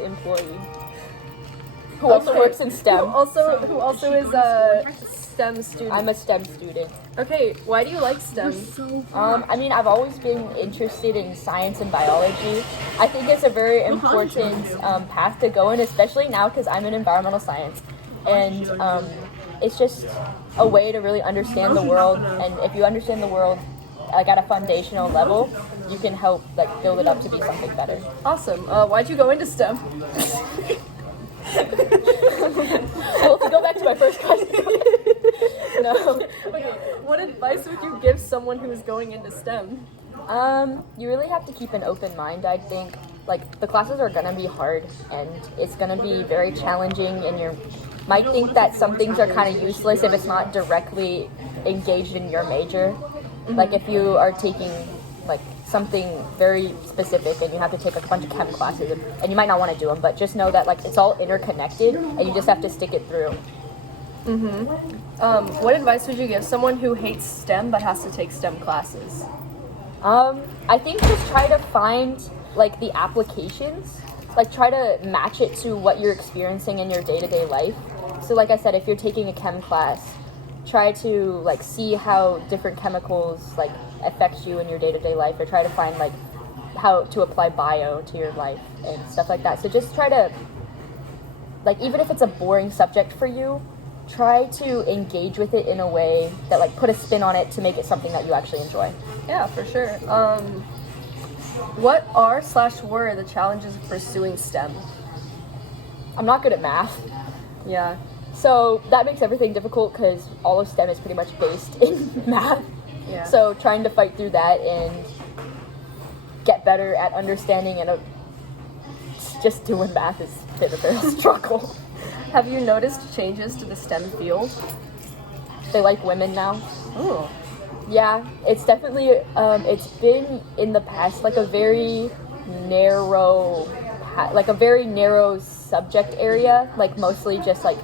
employee who also works in STEM. Who also is a STEM student. I'm a STEM student. Okay, why do you like STEM? I mean, I've always been interested in science and biology. I think it's a very important path to go in, especially now because I'm in environmental science. And it's just a way to really understand the world. And if you understand the world like at a foundational level, you can help like build it up to be something better. Awesome. Why'd you go into STEM? Well, if we go back to my first question. No. Okay, what advice would you give someone who is going into STEM? You really have to keep an open mind, I think. Like, the classes are gonna be hard, and it's gonna be very challenging, and you might think that some things are kind of useless if it's not directly engaged in your major. Mm-hmm. Like, if you are taking, like, something very specific and you have to take a bunch of chem classes, and you might not want to do them, but just know that, like, it's all interconnected, and you just have to stick it through. What advice would you give someone who hates STEM but has to take STEM classes? I think just try to find like the applications, like try to match it to what you're experiencing in your day-to-day life. So like I said, if you're taking a chem class, try to like see how different chemicals like affect you in your day-to-day life, or try to find like how to apply bio to your life and stuff like that. So just try to, like, even if it's a boring subject for you, try to engage with it in a way that like put a spin on it to make it something that you actually enjoy. Yeah, for sure. What are/were the challenges of pursuing STEM? I'm not good at math, Yeah. so that makes everything difficult because all of STEM is pretty much based in math. Yeah. So trying to fight through that and get better at understanding and just doing math is a bit of a struggle. Have you noticed changes to the STEM field? They like women now. Oh. Yeah, it's definitely, it's been in the past like a very narrow subject area, like mostly just like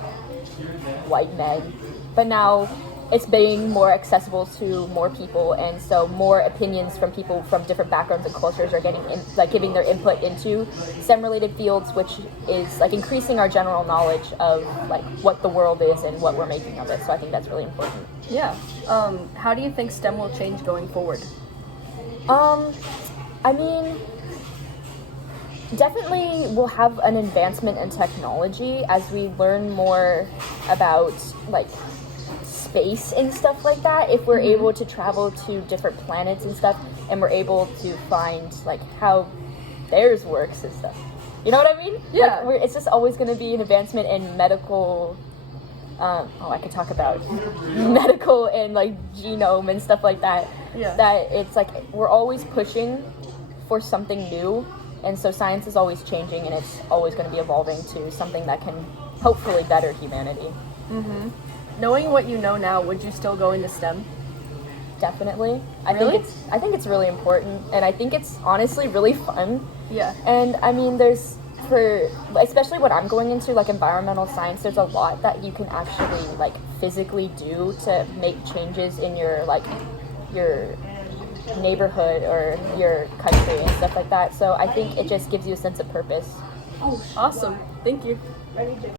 white men. But now it's being more accessible to more people, and so more opinions from people from different backgrounds and cultures are giving their input into STEM-related fields, which is like increasing our general knowledge of like what the world is and what we're making of it. So I think that's really important. Yeah. How do you think STEM will change going forward? I mean, definitely we'll have an advancement in technology as we learn more about like space and stuff like that. If we're able to travel to different planets and stuff, and we're able to find like how theirs works and stuff, you know what I mean? Yeah. Like, it's just always going to be an advancement in medical. I could talk about medical and like genome and stuff like that. Yeah. That it's like we're always pushing for something new, and so science is always changing, and it's always going to be evolving to something that can hopefully better humanity. Knowing what you know now, would you still go into STEM? Definitely. Really? I think it's really important, and I think it's honestly really fun. Yeah. And I mean, especially what I'm going into, like environmental science, there's a lot that you can actually like physically do to make changes in your neighborhood or your country and stuff like that. So I think it just gives you a sense of purpose. Awesome. Thank you.